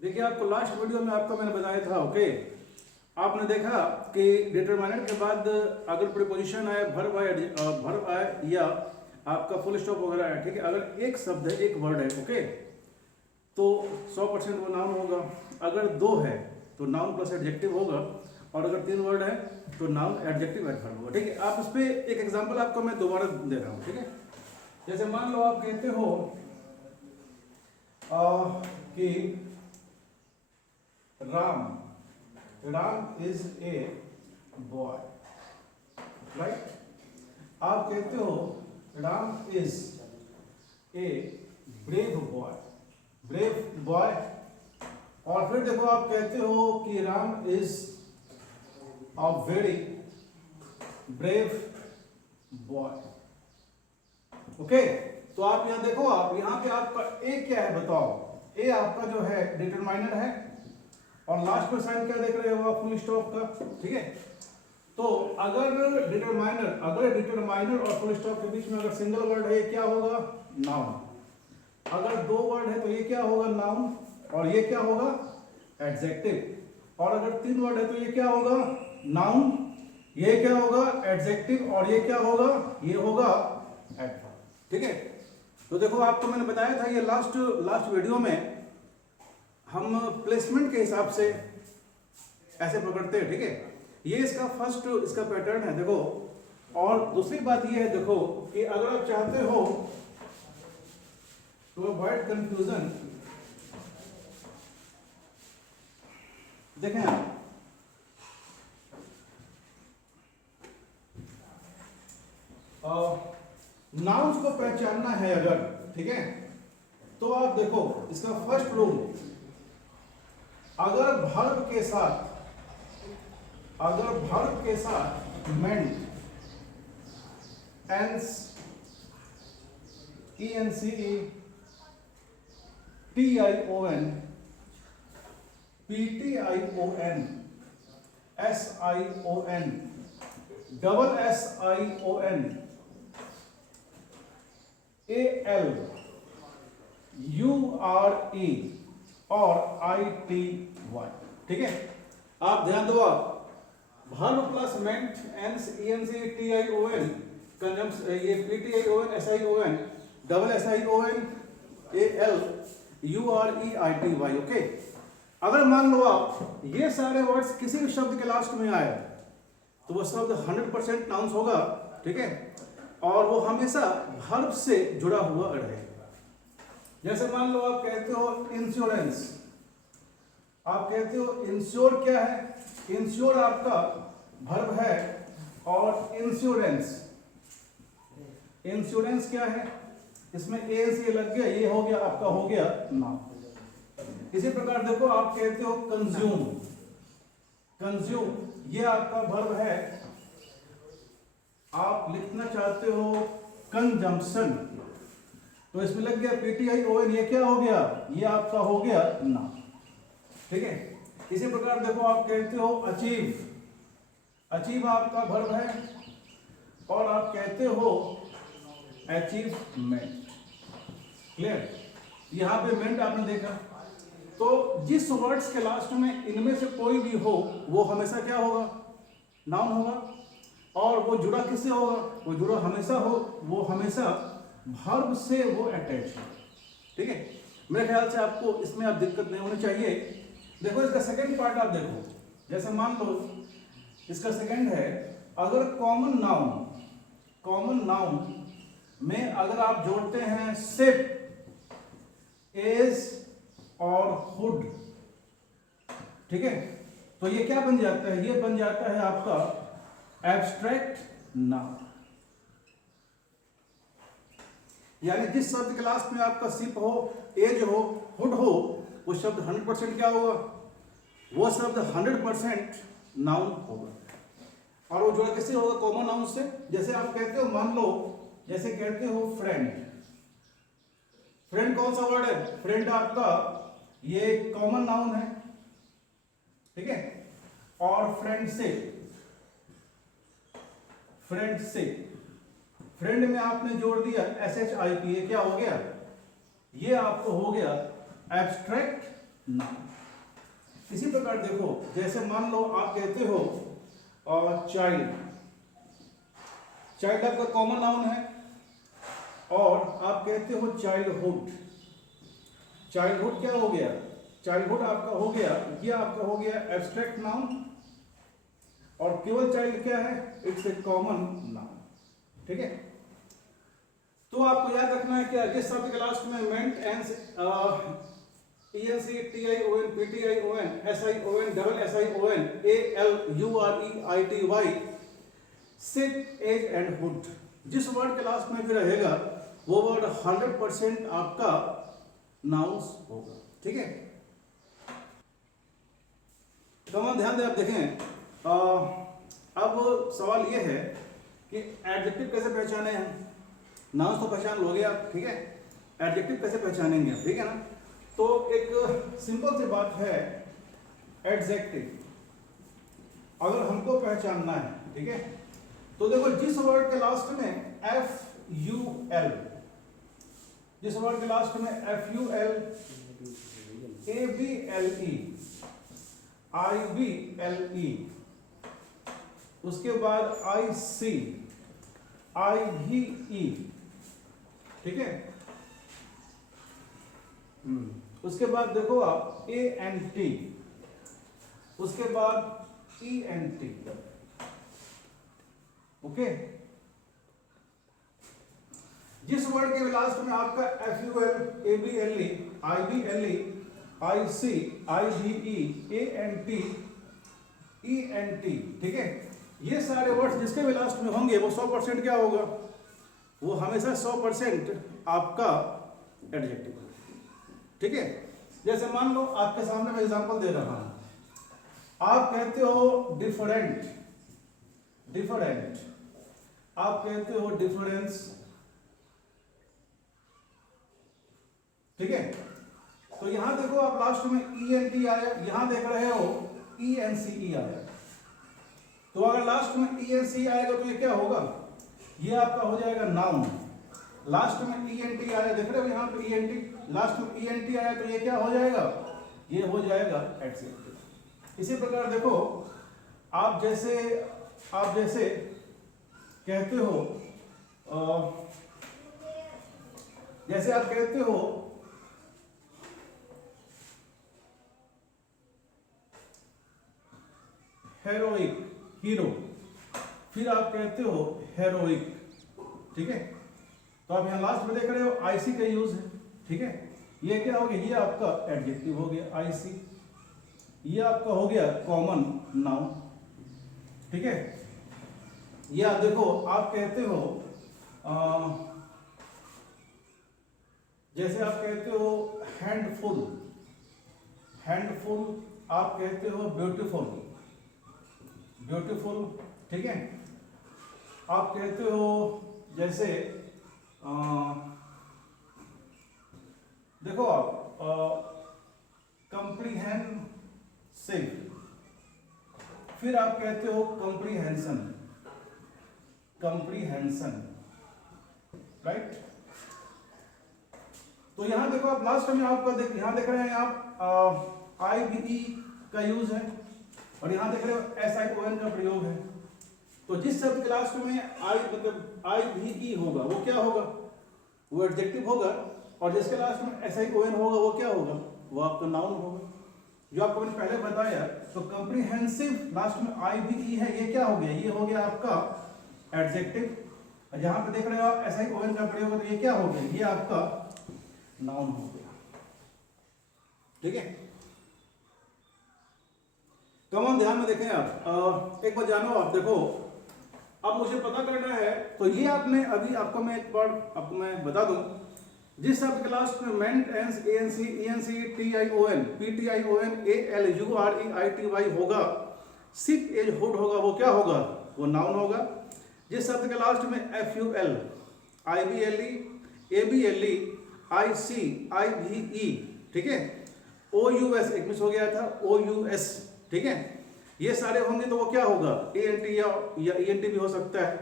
देखिए आपको last video में मैंने बताया था, ओके, आपने देखा कि डिटरमाइनर के बाद अगर प्रीपोजिशन आए, वर्ब आए या आपका फुल स्टॉप वगैरह आए, ठीक है, अगर एक शब्द है, एक वर्ड है, ओके, तो 100% वो नाउन होगा। अगर दो है तो नाउन प्लस एडजेक्टिव होगा, और अगर तीन वर्ड है तो नाउन एडजेक्टिव एडवर्ब होगा। ठीक है, आप इस पे एक एग्जांपल आपको मैं दोबारा दे रहा हूँ। ठीक है, जैसे मान लो आप कहते हो कि Ram is a boy, right. आप कहते हो Ram is a brave boy, और फिर देखो आप कहते हो कि Ram is a very brave boy. Okay, तो आप यहां देखो, आप यहां पे आपका ए क्या है बताओ। ए आपका जो है डिटरमाइनर है, और लास्ट में साइन क्या देख रहे हो आप, फुल स्टॉप का। ठीक है, तो अगर डिटरमाइनर और फुल स्टॉप के बीच में अगर सिंगल वर्ड है, ये क्या होगा, नाउन। अगर दो वर्ड है तो ये क्या होगा, नाउन, और ये क्या होगा, एडजेक्टिव। और अगर तीन वर्ड है तो ये क्या होगा, नाउन, ये क्या होगा, एडजेक्टिव, और ये क्या होगा, ये होगा एडवर्ब। ठीक है, तो देखो आपको मैंने बताया था, ये लास्ट वीडियो में हम प्लेसमेंट के हिसाब से ऐसे पकड़ते हैं। ठीक है, ये इसका पैटर्न है, देखो। और दूसरी बात ये है, देखो, कि अगर आप चाहते हो टू अवॉइड कंफ्यूजन, देखें आप, नाउन्स को पहचानना है अगर, ठीक है, तो आप देखो इसका फर्स्ट रूल, अगर वर्ब के साथ मेंट, एंस, ENCE, TION, PTION, SION, double SION, AL, URE और ITY। ठीक है, आप ध्यान दो, आप वर्ब प्लस मेंट, एंस, ENC, TION, ये PTION, SION, double SION, AL, URE, ITY। Okay, अगर मान लो आप ये सारे वर्ड्स किसी भी शब्द के लास्ट में आए तो वो शब्द 100% नाउन्स होगा। ठीक है, और वो हमेशा वर्ब से जुड़ा हुआ रहेगा। जैसे मान लो आप कहते हो इंश्योरेंस, आप कहते हो इंश्योर क्या है, इंश्योर आपका वर्ब है, और इंश्योरेंस क्या है, इसमें ए से लग गया, ये हो गया आपका, हो गया नाउन। इसी प्रकार देखो, आप कहते हो कंज्यूम, ये आपका वर्ब है, आप लिखना चाहते हो कंजम्पशन, तो इसमें लग गया PTION, ये क्या हो गया, ये आपका हो गया नाउन। ठीक है, इसी प्रकार देखो, आप कहते हो अचीव आपका वर्ब है, और आप कहते हो अचीवमेंट। क्लियर, यहां पे मेंट आपने देखा, तो जिस वर्ड्स के लास्ट में इनमें से कोई भी हो वो हमेशा क्या होगा, नाउन होगा, और वो जुड़ा किससे होगा, वो हमेशा वर्ब से वो अटैच है। ठीक है, मेरे ख्याल से आपको इसमें आप दिक्कत नहीं होनी चाहिए। देखो इसका सेकंड पार्ट आप देखो, जैसे मान लो इसका सेकंड है, अगर कॉमन नाउन में अगर आप जोड़ते हैं शिप, एज और हुड, ठीक है, तो ये क्या बन जाता है, ये बन जाता है आपका एब्स्ट्रैक्ट नाउन। यानी जिस शब्द के लास्ट में आपका शिप हो, एज हो, हुड हो, वो शब्द 100% क्या होगा, वो शब्द 100% नाउन होगा। और वो जुड़ा किससे होगा, कॉमन नाउन से। जैसे आप कहते हो, मान लो जैसे कहते हो फ्रेंड कौन सा वर्ड है, फ्रेंड आपका ये कॉमन नाउन है। ठीक है, और फ्रेंड में आपने जोड़ दिया SHIP, ये क्या हो गया, ये आपको हो गया एब्स्ट्रैक्ट नाउन। इसी प्रकार देखो, जैसे मान लो आप कहते हो चाइल्ड, चाइल्ड आपका कॉमन नाउन है, और आप कहते हो चाइल्डहुड, चाइल्डहुड क्या हो गया, चाइल्डहुड आपका हो गया, ये आपका हो गया एब्स्ट्रैक्ट नाउन, और केवल चाइल्ड क्या है, इट्स ए कॉमन नाउन। ठीक है, तो आपको याद रखना है क्या, जिस शब्द के लास्ट में ment, ance, ENC, TION, PTION, SION, double SION, ALUREITY, सिट, एज एंड हुड, जिस वर्ड के लास्ट में भी रहेगा वो वर्ड 100% आपका नाउंस होगा। ठीक है, कमन ध्यान दें, आप देखें अब सवाल ये है कि एडजेक्टिव कैसे पहचाने हम, नाउंस तो पहचान लोगे आप, ठीक है, एडजेक्टिव कैसे पहचानेंगे, ठीक है ना। तो एक सिंपल सी बात है, एडजेक्टिव अगर हमको पहचानना है, ठीक है, तो देखो जिस वर्ड के लास्ट में FUL, जिस वर्ड के लास्ट में FUL, ABLE, IBLE, उसके बाद IC, IVE, ठीक है, उसके बाद देखो आप ANT, उसके बाद ENT, ओके। जिस वर्ड के लास्ट में आपका FUL, ABLE, IBLE, IC, IVE, ANT, ENT, ठीक है, ये सारे वर्ड्स जिसके भी लास्ट में होंगे वो 100% क्या होगा, वो हमेशा 100% आपका एडजेक्टिव, ठीक है। जैसे मान लो आपके सामने मैं एग्जांपल दे रहा हूं, आप कहते हो डिफरेंट, डिफरेंट, आप कहते हो डिफरेंस, ठीक है, तो यहां देखो आप लास्ट में ENT आया, यहां देख रहे हो ENCE आया, तो अगर लास्ट में ENC आएगा तो ये क्या होगा, ये आपका हो जाएगा नाउन। लास्ट में ENT आया, देख रहे हो यहाँ पे ENT, लास्ट में ENT आया तो ये क्या हो जाएगा, ये हो जाएगा एडजेक्टिव। इसी प्रकार देखो आप जैसे कहते हो जैसे आप कहते हो हेरोइक, हीरो, फिर आप कहते हो हेरोइक, ठीक है, तो आप यहां लास्ट में देख रहे हो IC का यूज है, ठीक है, ये क्या हो गया, ये आपका एडजेक्टिव हो गया IC, ये आपका हो गया कॉमन नाउन, ठीक है। ये आप देखो आप कहते हो जैसे आप कहते हो हैंडफुल, हैंडफुल, आप कहते हो ब्यूटीफुल, ब्यूटीफुल, ठीक है, आप कहते हो जैसे देखो आप कॉम्प्रिहेंसिव, फिर आप कहते हो कॉम्प्रिहेंशन, कॉम्प्रिहेंशन, राइट। तो यहां देखो आप लास्ट में आपका यहां देख रहे हैं आप IVE का यूज है, और यहां देख रहे हो SION का प्रयोग है। तो जिस शब्द के लास्ट में मतलब IVE होगा वो क्या होगा, वो एडजेक्टिव होगा, और जिसके लास्ट में SION होगा वो क्या होगा, वो आपका नाउन होगा। जो आपको मैंने पहले बताया, तो कॉम्प्रिहेंसिव लास्ट में IVE है, ये क्या हो गया, ये हो गया आपका एडजेक्टिव, और जहां पे देख रहे हो आप SION का प्रयोग है तो ये क्या हो गया, ये आपका नाउन हो गया, ठीक है। कॉमन ध्यान में देखें आप, एक बार जानो आप देखो, अब मुझे पता करना है, तो ये आपने अभी आपको मैं एक बार आपको मैं बता दूं, जिस शब्द के लास्ट में ment, एंस, ANC, ENC, TION, PTION, ALUREITY होगा, सिट, एज, हुड होगा, वो क्या होगा, वो नाउन होगा। जिस शब्द के लास्ट में FUL, IBLE, ABLE, IC, IVE, ठीक है, OUS एक मिस हो गया था, OUS, ठीक है, ये सारे होंगे तो वो क्या होगा, ANT या ENT भी हो सकता है।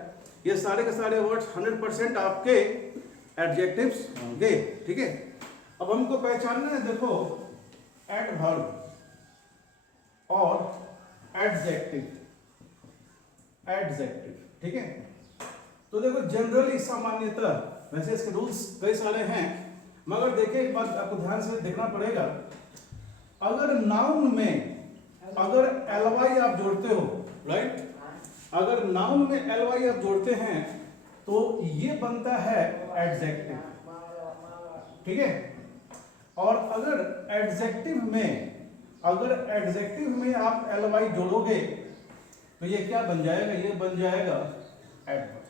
ये सारे के सारे वर्ड्स 100% आपके एडजेक्टिव्स होंगे, ठीक है। अब हमको पहचानना है, देखो एडवर्ब और एडजेक्टिव, ठीक है। तो देखो जनरली सामान्यतः, वैसे इसके रूल्स कई सारे हैं, मगर देखिए एक बात आपको ध्यान से देखना पड़ेगा, अगर नाउन में अगर एलवाई आप जोड़ते हो, राइट, अगर नाउन में एलवाई आप जोड़ते हैं तो ये बनता है एडजेक्टिव, ठीक है। और अगर एडजेक्टिव में आप एलवाई जोड़ोगे तो ये क्या बन जाएगा, ये बन जाएगा एडवर्ब।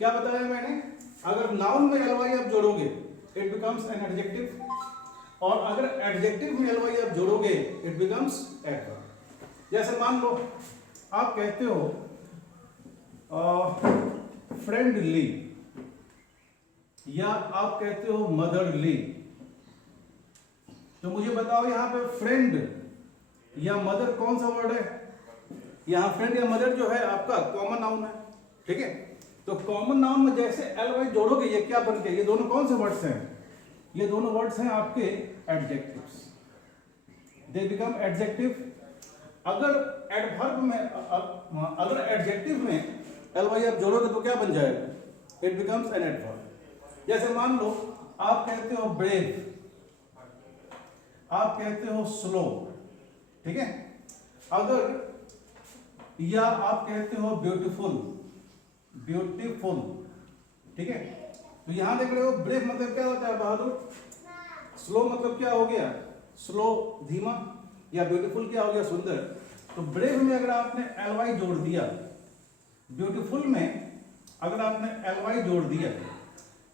क्या बताया मैंने, अगर नाउन में एलवाई आप जोड़ोगे इट बिकम्स एन एडजेक्टिव, और अगर एडजेक्टिव में एलवाई आप जोड़ोगे इट बिकम्स एडवर्ब। जैसे मान लो आप कहते हो फ्रेंडली, या आप कहते हो मदरली, तो मुझे बताओ यहां पे फ्रेंड या मदर कौन सा वर्ड है? यहां फ्रेंड या मदर जो है आपका कॉमन नाउन है, ठीक है। तो कॉमन नाउन में जैसे एलवाई जोड़ोगे ये क्या बन के, ये दोनों कौन से वर्ड्स हैं? ये दोनों वर्ड्स हैं आपके एडजेक्टिव्स, दे बिकम एडजेक्टिव। अगर एडवर्ब में अगर एडजेक्टिव में एलवाई आप जोड़ोगे तो क्या बन जाएगा, इट बिकम्स एन एडवर्ब। जैसे मान लो आप कहते हो ब्रेव, आप कहते हो स्लो, ठीक है। अगर या आप कहते हो ब्यूटीफुल, ठीक है। तो यहां देख रहे हो ब्रेव मतलब क्या होता है बहादुर, स्लो मतलब क्या हो गया, स्लो धीमा, या ब्यूटीफुल क्या हो गया सुंदर। तो ब्रेव में अगर आपने एलवाई जोड़ दिया, ब्यूटीफुल में अगर आपने एलवाई जोड़ दिया,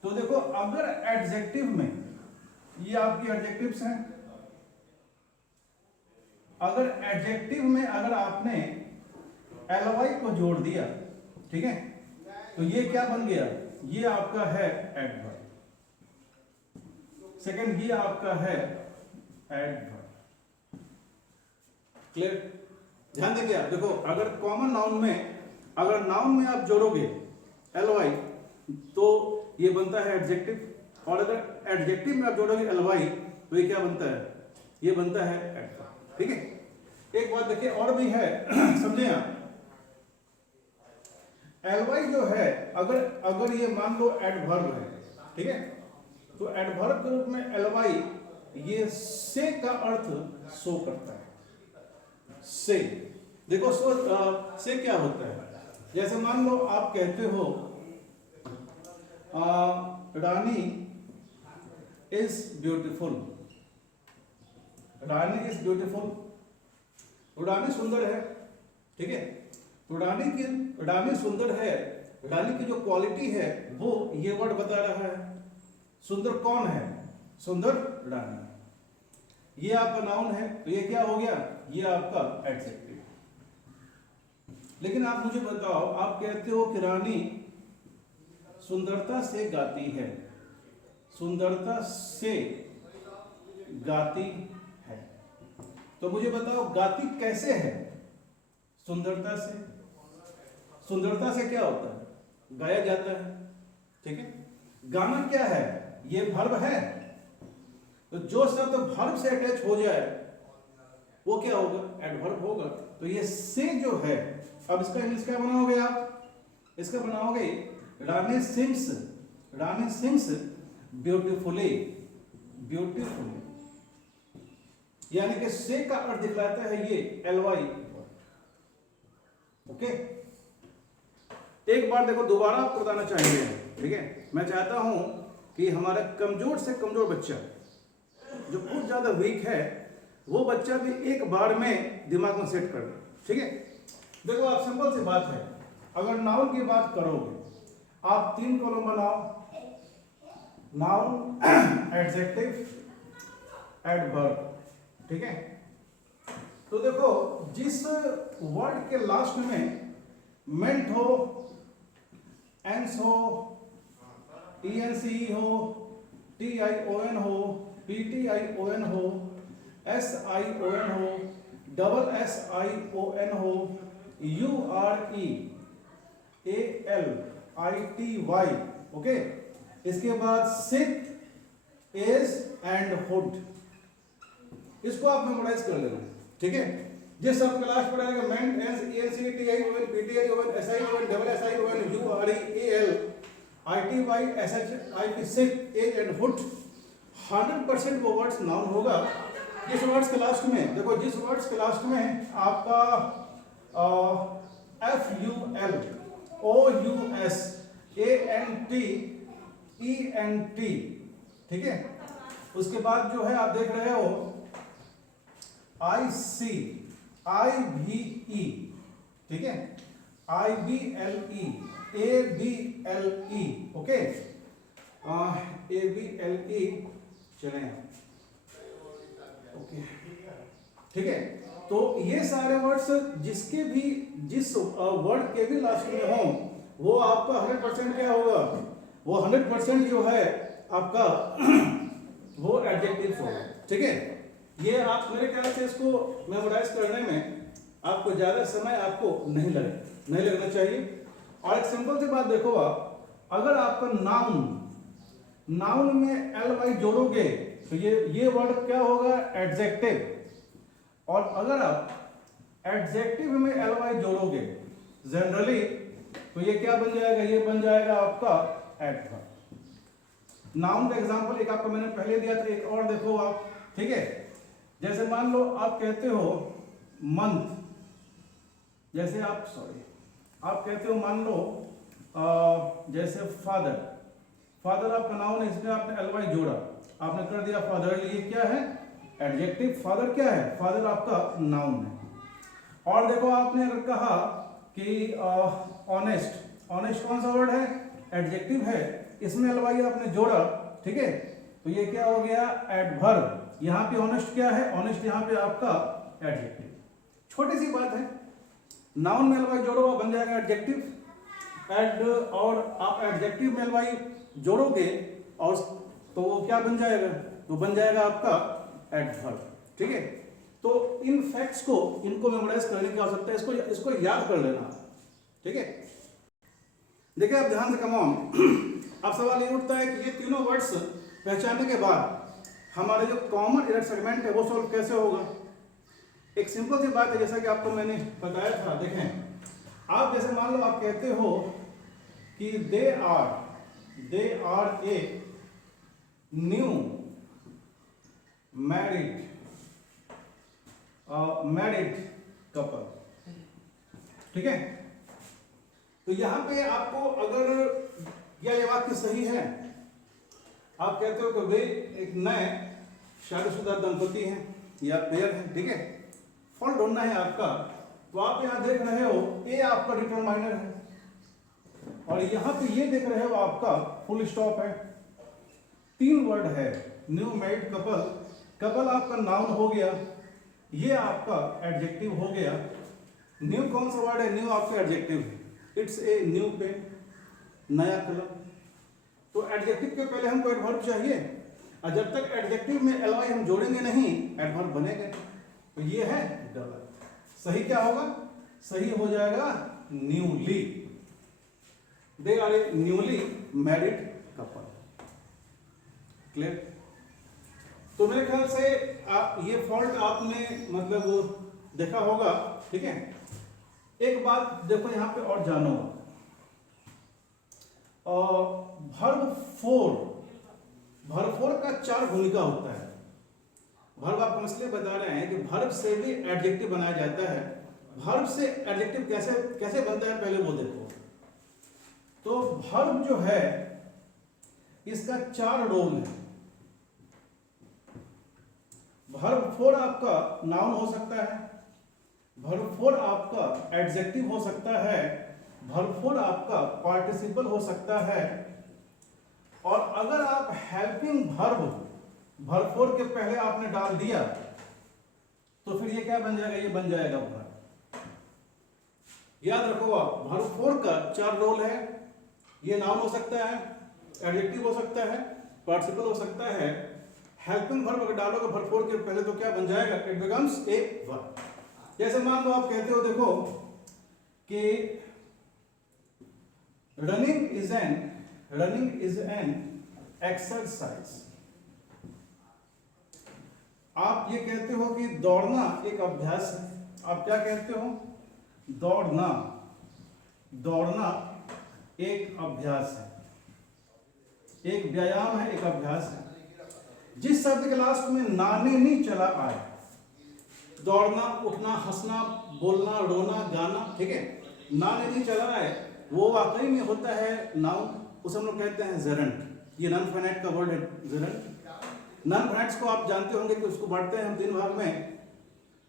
तो देखो अगर एडजेक्टिव में, ये आपकी एडजेक्टिव्स हैं, अगर एडजेक्टिव में अगर आपने एलवाई को जोड़ दिया, ठीक है, तो ये क्या बन गया, ये आपका है एडवर्ब। सेकंड, ये आपका है एडवर्ब। क्लियर? ध्यान देंगे आप, देखो अगर कॉमन नाउन में, अगर नाउन में आप जोड़ोगे एलवाई तो ये बनता है एडजेक्टिव, और अगर एडजेक्टिव में आप जोड़ोगे एलवाई तो ये क्या बनता है, ये बनता है एडवर्ब, ठीक है। एक बात देखिए और भी है समझे आप, एलवाई जो है अगर ये मान लो एडवर्ब है, ठीक है, तो एडवर्ब के रूप में एलवाई ये से का अर्थ शो करता है। से देखो से क्या होता है, जैसे मान लो आप कहते हो Rani is beautiful, Rani is beautiful, Rani सुंदर है, ठीक है। तो रानी सुंदर है, रानी की जो क्वालिटी है वो ये वर्ड बता रहा है। सुंदर कौन है, सुंदर रानी, ये आपका नाउन है, तो ये क्या हो गया, ये आपका एडजेक्टिव। लेकिन आप मुझे बताओ, आप कहते हो कि रानी सुंदरता से गाती है, सुंदरता से गाती है, तो मुझे बताओ गाती कैसे है, सुंदरता से। सुंदरता से क्या होता है, गाया जाता है, ठीक है। गाना क्या है, ये वर्ब है, तो जो शब्द वर्ब से अटैच हो जाए वो क्या होगा, एडवर्ब होगा। तो ये से जो है, अब इसका इंग्लिश क्या बनाओगे आप, इसका बनाओगे रानी सिंग्स ब्यूटीफुली, यानी कि से का अर्थ दिखलाता है ये एलवाई। ओके, एक बार देखो दोबारा आपको बताना चाहेंगे, ठीक है। मैं चाहता हूं कि हमारा कमजोर से कमजोर बच्चा, जो बहुत ज्यादा वीक है, वो बच्चा भी एक बार में दिमाग में सेट कर दे, ठीक है। देखो आप सिंपल सी बात है, अगर नाउन की बात करोगे आप 3 कॉलम बनाओ, नाउन, एडजेक्टिव, एडवर्ब, ठीक है। तो देखो जिस वर्ड के लास्ट में मेंट हो, एंस हो, ENCE हो, TION हो, PTION हो, SION हो, SSION हो, UREALITY, ओके। इसके बाद सिट, एज एंड हुड, इसको आप मेमोराइज कर लेना, ठीक है। जिस सब क्लास पढ़ाएगा ment S A C T I O N P T I O N S I O N double S I O N U R E L I T Y S H I T सिक age and hood 100% वो words noun होगा। जिस words के last में देखो, जिस words के last में आपका F U L O U S A N T E N T, ठीक है। उसके बाद जो है आप देख रहे हो आई सी आई भी ई, ठीक है, I B L E A B L E, okay, A B L E चले, ओके, ठीक है। तो ये सारे वर्ड्स जिसके भी जिस वर्ड के भी लास्ट में हो वो आपका 100% क्या होगा, वो 100% जो है आपका वो एडजेक्टिव होगा, ठीक है। ये आप मेरे ख्याल से इसको मेमोराइज करने में आपको ज्यादा समय आपको नहीं लगना चाहिए। और एक सिंपल सी बात देखो, आप अगर आपका नाउन में एल वाई जोड़ोगे तो ये वर्ड क्या होगा, एडजेक्टिव। और अगर आप एडजेक्टिव में एल वाई जोड़ोगे जनरली तो ये क्या बन जाएगा, ये बन जाएगा आपका एडवर्ब। नाउन का एग्जांपल एक आपको मैंने पहले दिया था, एक और देखो आप, ठीक है। जैसे मान लो आप कहते हो मंथ, जैसे आप कहते हो मान लो जैसे फादर आपका नाउन है, इसमें आपने एल वाई जोड़ा, आपने कर दिया फादर, ये क्या है, एडजेक्टिव। फादर क्या है, फादर आपका नाउन है। और देखो आपने अगर कहा कि ऑनेस्ट कौन सा वर्ड है, एडजेक्टिव है, इसमें एल वाई आपने जोड़ा, ठीक है, तो ये क्या हो गया, एडवर्ब। यहाँ पे ऑनेस्ट क्या है, ऑनेस्ट यहाँ पे आपका एडजेक्टिव। छोटी सी बात है, नाउन में एल वाई जोड़ो बन जाएगा एडजेक्टिव, और आप एडजेक्टिव में एल वाई जोड़ोगे और तो वो क्या बन जाएगा, तो बन जाएगा आपका एडवर्ब, ठीक है। तो इन फैक्ट्स को इनको मेमोराइज करने की आवश्यकता है, इसको याद कर लेना, ठीक है। देखिए आप ध्यान से कमाओ, अब सवाल ये उठता है कि ये तीनों वर्ड्स पहचानने के बाद हमारे जो कॉमन एरर सेगमेंट है वो सॉल्व कैसे होगा। एक सिंपल सी बात है, जैसा कि आपको मैंने बताया था। देखें, आप जैसे मान लो आप कहते हो कि they are a new married couple, ठीक है। तो यहां पे आपको अगर ये वाक्य सही है, आप कहते हो कि वे एक नए शादीशुदा दंपति हैं या पेयर हैं, ठीक है, फॉल ढूंढना है आपका। तो आप यहां देख रहे हो ए आपका डिटरमाइनर है और यहां पे ये देख रहे हो आपका फुल स्टॉप है। तीन वर्ड है, न्यू मैरिड कपल, कपल आपका नाउन हो गया, ये आपका एडजेक्टिव हो गया। न्यू कौन सा वर्ड है, न्यू आपका एडजेक्टिव है, इट्स ए न्यू पेन, नया कलम। तो एडजेक्टिव के पहले हमको एडवर्ब चाहिए, और जब तक एडजेक्टिव में एल वाई हम जोड़ेंगे नहीं एडवर्ब बनेगा। तो ये है डबल। सही क्या होगा, सही हो जाएगा newly, they are a newly married couple. Clear. तो मेरे ख्याल से ये फॉल्ट आपने मतलब देखा होगा, ठीक है। एक बात देखो यहाँ पे और जानो, वर्ब फोर का 4 भूमिका होता है। वर्ब आपको इसलिए बता रहे हैं कि वर्ब से भी एडजेक्टिव बनाया जाता है। वर्ब से एडजेक्टिव कैसे बनता है पहले वो देखो। तो वर्ब जो है इसका 4 रोल है। वर्ब 4 आपका नाउन हो सकता है, वर्ब 4 आपका एडजेक्टिव हो सकता है, वर्ब 4 आपका पार्टिसिपल हो सकता है। और अगर आप हेल्पिंग वर्ब वर्ब 4 के पहले आपने डाल दिया तो फिर ये क्या बन जाएगा, ये बन जाएगा वर्ब। याद रखो आप, वर्ब 4 का 4 रोल है। ये नाउन हो सकता है, एडजेक्टिव हो सकता है, पार्टिसिपल हो सकता है। हेल्पिंग वर्ब अगर डालोगे वर्ब 4 के पहले तो क्या बन जाएगा, इट बिकम्स ए वर्ब। जैसे मान लो आप कहते हो देखो कि रनिंग इज एन एक्सरसाइज। आप ये कहते हो कि दौड़ना एक अभ्यास है। आप क्या कहते हो? दौड़ना, दौड़ना एक अभ्यास है, एक व्यायाम है, एक अभ्यास है। जिस शब्द के लास्ट में ना ने नहीं चला आए, दौड़ना, उठना, हंसना, बोलना, रोना, गाना, ठीक है, ना ने नहीं चला आए, वो वाकई में होता है नाउन। उसे हम लोग कहते हैं जेरंट। ये नॉन फाइनाइट का वर्ड है जेरंट। नॉन फाइनाइट्स को आप जानते होंगे कि उसको बांटते हैं हम 3 भाग में,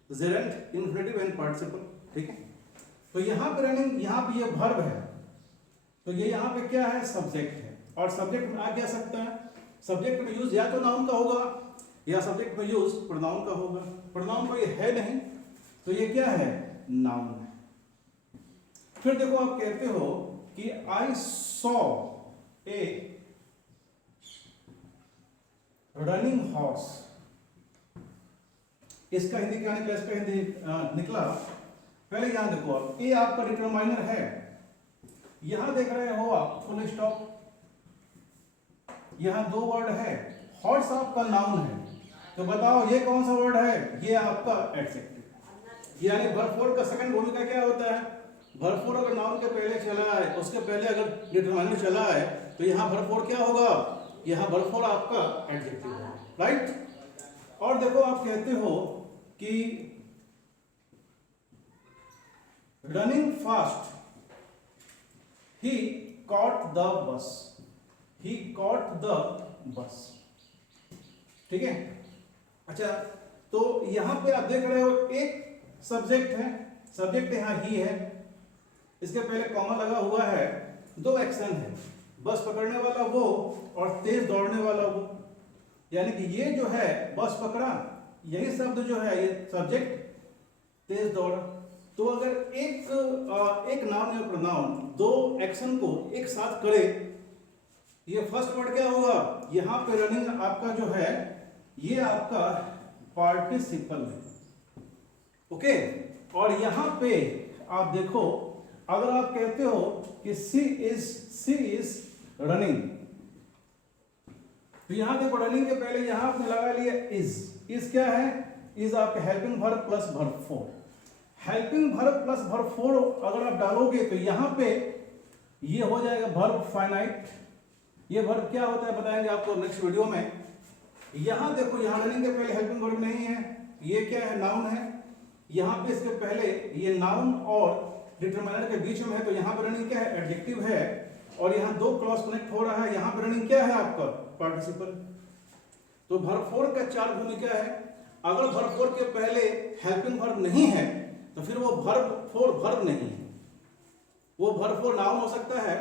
जेरंट, इन्फ्लेटिव एंड पार्टिसिपल, ठीक है। तो यहाँ पे रनिंग, यहाँ पे ये वर्ब है, तो ये यहाँ पे क्या है? सब्जेक्ट है। और सब्जेक्ट में आ क्या सकता है? सब्जेक्ट में यूज या तो नाउन का होगा या सब्जेक्ट में यूज प्रोनाउन का होगा। प्रोनाउन कोई है नहीं, तो ये क्या है? नाउन है। फिर देखो, आप कहते हो कि I saw a running horse. इसका हिंदी क्या निकला? इसका हिंदी निकला, पहले यहां देखो, आप ए आपका डिटरमाइनर है, यहां देख रहे हो आप फुल स्टॉप, यहां 2 वर्ड है, हॉर्स आपका नाउन है, तो बताओ ये कौन सा वर्ड है? ये आपका एडजेक्टिव। यानी वर्ब 4 का सेकंड भूमिका क्या होता है? वर्ब 4 अगर नाउन के पहले चला है, उसके पहले अगर डिटरमाइनर चला है, तो यहाँ वर्ब 4 क्या होगा? यहाँ वर्ब 4 आपका एडजेक्टिव होगा, राइट। और देखो, आप कहते हो कि running fast he caught the bus, he caught the बस, ठीक है। अच्छा, तो यहां पे आप देख रहे हो एक सब्जेक्ट है, सब्जेक्ट यहां ही है, इसके पहले कॉमा लगा हुआ है, 2 एक्शन है, बस पकड़ने वाला वो और तेज दौड़ने वाला वो। यानी कि ये जो है बस पकड़ा, यही शब्द जो है ये सब्जेक्ट, तेज दौड़ा। तो अगर एक नाउन या प्रोनाउन 2 एक्शन को एक साथ करे, ये फर्स्ट वर्ड क्या होगा? यहां पे रनिंग आपका जो है ये आपका पार्टिसिपल है, ओके। और यहां पे आप देखो, अगर आप कहते हो कि सी इज रनिंग, तो यहां देखो रनिंग के पहले यहां आपने लगा लिया इज क्या है? इज आपका helping verb plus verb 4। Helping verb plus verb 4 अगर आप डालोगे तो यहां पे ये हो जाएगा वर्ब फाइनाइट। ये वर्ब क्या होता है बताएंगे आपको नेक्स्ट वीडियो में। यहां देखो, यहां रनिंग के पहले हेल्पिंग वर्ब नहीं है, ये क्या है? नाउन है। यहां पे इसके पहले ये नाउन और डिटरमाइनर के बीच में है, तो यहां पर रनिंग क्या है? एडजेक्टिव है। और यहां 2 क्रॉस कनेक्ट हो रहा है, यहां पर रनिंग क्या है आपका? पार्टिसिपल। तो वर्ब 4 का 4 भूमिका है। अगर वर्ब 4 के पहले हेल्पिंग वर्ब नहीं है, तो फिर वो वर्ब 4 वर्ब नहीं है, वो वर्ब 4 नाउन हो सकता है,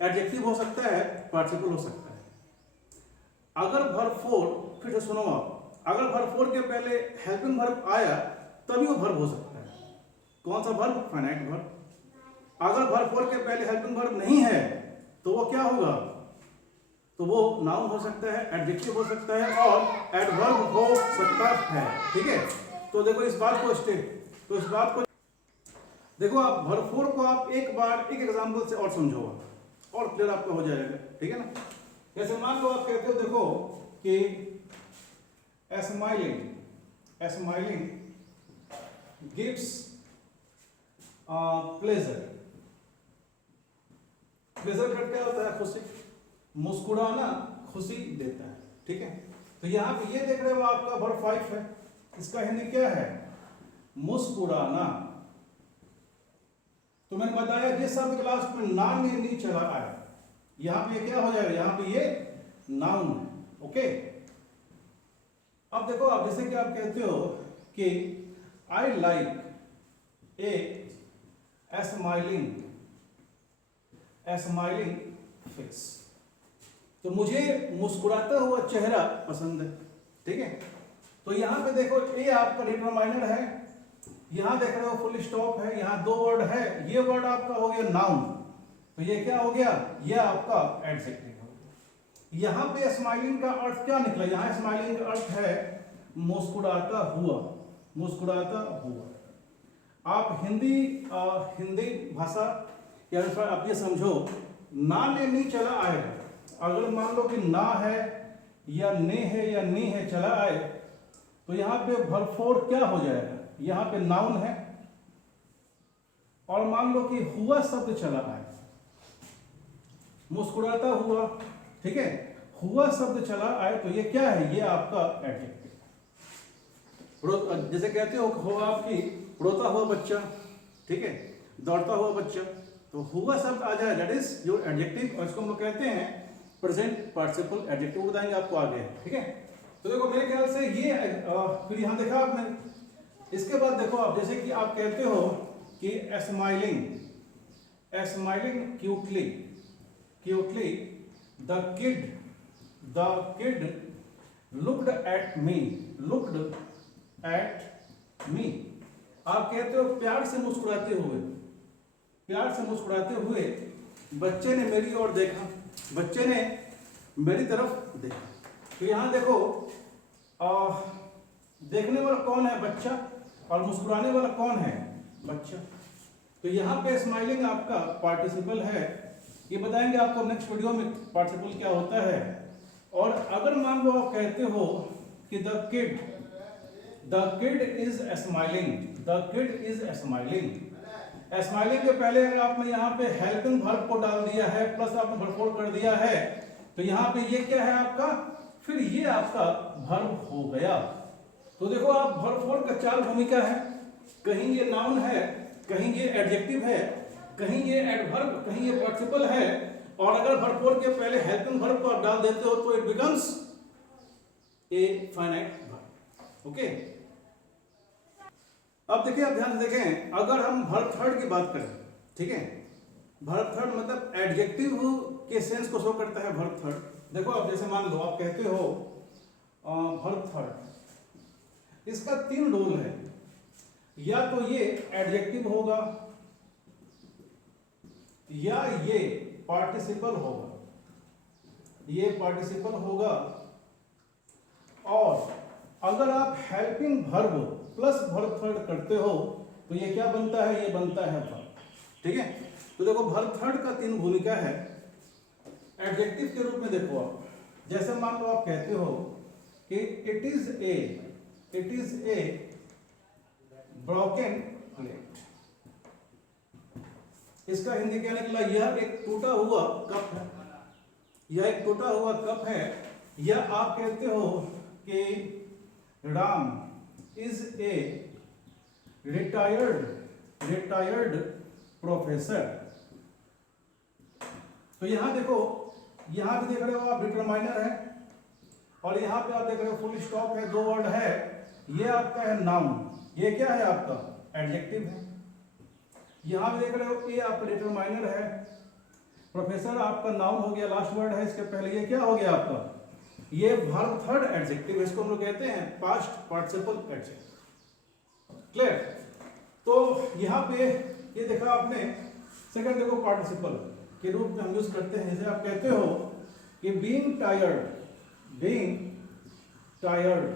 एडजेक्टिव हो सकता है, पार्टिसिपल हो सकता है। अगर वर्ब 4, फिर से सुनो आप, अगर वर्ब 4 के पहले हेल्पिंग वर्ब आया तभी वो वर्ब हो सकता है। कौन सा वर्ब? Finite verb. अगर वर्ब 4 के पहले हेल्पिंग वर्ब नहीं है तो वो क्या होगा? तो वो नाउन हो सकता है, एडजेक्टिव हो सकता है और एडवर्ब हो सकता है, ठीक है। तो देखो इस बात को देखो, आप वर्ब 4 को आप एक बार एक एग्जांपल से और समझोगा और क्लियर आपका हो जाएगा, ठीक है ना। जैसे मान लो आप कहते हो, देखो कि स्माइलिंग गिव्स प्लेजर। प्लेजर का क्या होता है? खुशी। मुस्कुराना खुशी देता है, ठीक है। तो यहां पे ये देख रहे हो आपका वर्ब 5 है, इसका हिंदी क्या है? मुस्कुराना। तो मैंने बताया जिस शब्द क्लास में ना ने नहीं चला आया, यहां पे क्या हो जाएगा? यहां पे ये नाउन है, ओके। अब देखो, आप जैसे कि आप कहते हो कि I like a smiling face, तो मुझे मुस्कुराता हुआ चेहरा पसंद है, ठीक है। तो यहां पे देखो, ए आपका डिटरमाइनर है, यहां देख रहे हो फुल स्टॉप है, यहां 2 वर्ड है, ये वर्ड आपका हो गया नाउन, तो ये क्या हो गया? ये आपका एडजेक्टिव हो गया। यहां पे स्माइलिंग का अर्थ क्या निकला? यहां स्माइलिंग का अर्थ है मुस्कुराता हुआ, मुस्कुराता हुआ। आप हिंदी भाषा के अनुसार आप ये समझो, ना ने नहीं चला आएगा। अगर मान लो कि ना है या ने है या नी है चला आए, तो यहाँ पे वर्ब 4 क्या हो जाएगा, यहाँ पे नाउन है और मान लो कि हुआ शब्द चला आए, मुस्कुराता हुआ, ठीक है, हुआ शब्द चला आए तो ये क्या है, ये आपका एडजेक्टिव। जैसे कहते हो आपकी रोता हुआ बच्चा, ठीक है, दौड़ता हुआ बच्चा, तो हुआ शब्द आ जाए, दैट इज योर एडजेक्टिव, और इसको हम लोग कहते हैं प्रेजेंट पार्टिसिपल एडजेक्टिव, बताएंगे आपको आगे, ठीक है। तो देखो मेरे ख्याल से ये फिर यहाँ देखा आपने, इसके बाद देखो आप, जैसे कि आप कहते हो कि smiling cutely the kid looked at me. आप कहते हो प्यार से मुस्कुराते हुए बच्चे ने मेरी ओर देखा, बच्चे ने मेरी तरफ देखा। तो यहां देखो देखने वाला कौन है, बच्चा, और मुस्कुराने वाला कौन है, बच्चा। तो यहाँ पे स्माइलिंग आपका पार्टिसिपल है, ये बताएंगे आपको नेक्स्ट वीडियो में पार्टिसिपल क्या होता है। और अगर मान लो आप कहते हो कि the kid is smiling, smiling के पहले अगर आपने यहाँ पे हेल्पिंग वर्ब को डाल दिया है, प्लस आपने वर्ब कर दिया है, तो यहाँ पे ये क्या है आपका, फिर ये आपका वर्ब हो गया। तो देखो आप वर्ब का चार भूमिका है, कहीं ये नाउन है, कहीं ये एडजेक्टिव है, कहीं ये एडवर्ब, कहीं ये पार्टिसिपल है, और अगर वर्ब के पहले हेल्पिंग वर्ब को आप डाल देते हो तो it becomes a finite verb. Okay, अब देखिए, आप ध्यान से देखें, अगर हम वर्ब थर्ड की बात करें, ठीक है, वर्ब थर्ड मतलब एडजेक्टिव के सेंस को शो करता है वर्ब थर्ड। देखो अब जैसे मान लो आप कहते हो वर्ब थर्ड, इसका तीन रोल है, या तो ये एडजेक्टिव होगा, या ये पार्टिसिपल होगा, और अगर आप helping verb plus verb third करते हो तो ये क्या बनता है, ये बनता है वर्ब, ठीक है। तो देखो वर्ब थर्ड का तीन भूमिका है एडजेक्टिव के रूप में। देखो आप, जैसे मान लो आप कहते हो कि it is a broken plate, इसका हिंदी क्या निकला, यह एक टूटा हुआ कप है, यह एक टूटा हुआ कप है। या आप कहते हो कि Ram is a retired professor. तो यहां देखो, यहां भी देख रहे हो आप डिटरमाइनर है, और यहां पे आप देख रहे हो फुल स्टॉप है, दो वर्ड है, ये आपका है नाउन, ये क्या है आपका एडजेक्टिव है। यहां भी देख रहे हो ये आपका डिटरमाइनर है, प्रोफेसर आपका नाउन हो गया, लास्ट वर्ड है, इसके पहले ये क्या हो गया आपका, ये वर्ब थर्ड एडजेक्टिव, इसको हम लोग कहते हैं पास्ट पार्टिसिपल एडजेक्टिव। क्लियर। तो यहाँ पे ये देखा आपने, सेकंड देखो पार्टिसिपल के रूप में हम यूज करते हैं, जैसे आप कहते हो कि बीइंग टायर्ड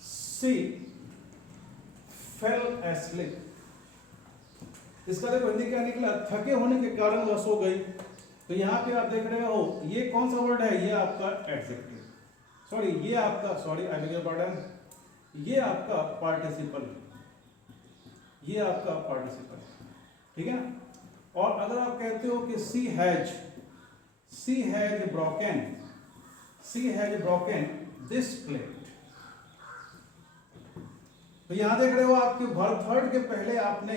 सी फेल एस्लीप। इसका देखो हिंदी क्या निकला, थके होने के कारण वह सो गई। तो यहाँ पे आप देख रहे हो ये कौन सा वर्ड है, ये आपका एडजेक्टिव, ये आपका आई बेग योर पार्डन, ये आपका पार्टिसिपल, ये आपका पार्टिसिपल, ठीक है ना। और अगर आप कहते हो कि सी हैज ब्रोकन दिस प्लेट, तो यहां देख रहे हो आपके वर्ब थर्ड के पहले आपने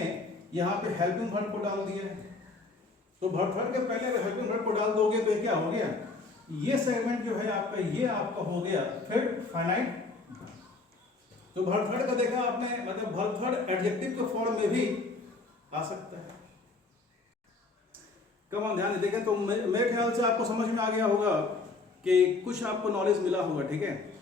यहां पे हेल्पिंग वर्ब को डाल दिया है। तो वर्ब थर्ड के पहले अगर हेल्पिंग वर्ब को डाल दोगे तो ये क्या हो गया, ये सेगमेंट जो है आपका, ये आपका हो गया फिर फाइनाइट। तो वर्ब थर्ड का देखा आपने, मतलब वर्ब थर्ड एडजेक्टिव के फॉर्म में भी आ सकता है। कम आप ध्यान देखें तो मेरे ख्याल से आपको समझ में आ गया होगा कि कुछ आपको नॉलेज मिला होगा, ठीक है।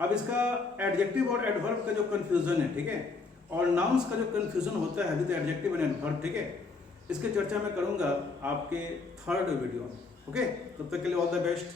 अब इसका एडजेक्टिव और एडवर्ब का जो कंफ्यूजन है, ठीक है, और नाउन्स का जो कंफ्यूजन होता है विद एडजेक्टिव एंड एडवर्ब, ठीक है, इसकी चर्चा मैं करूंगा आपके थर्ड वीडियो में। ओके, तब तक के लिए ऑल द बेस्ट।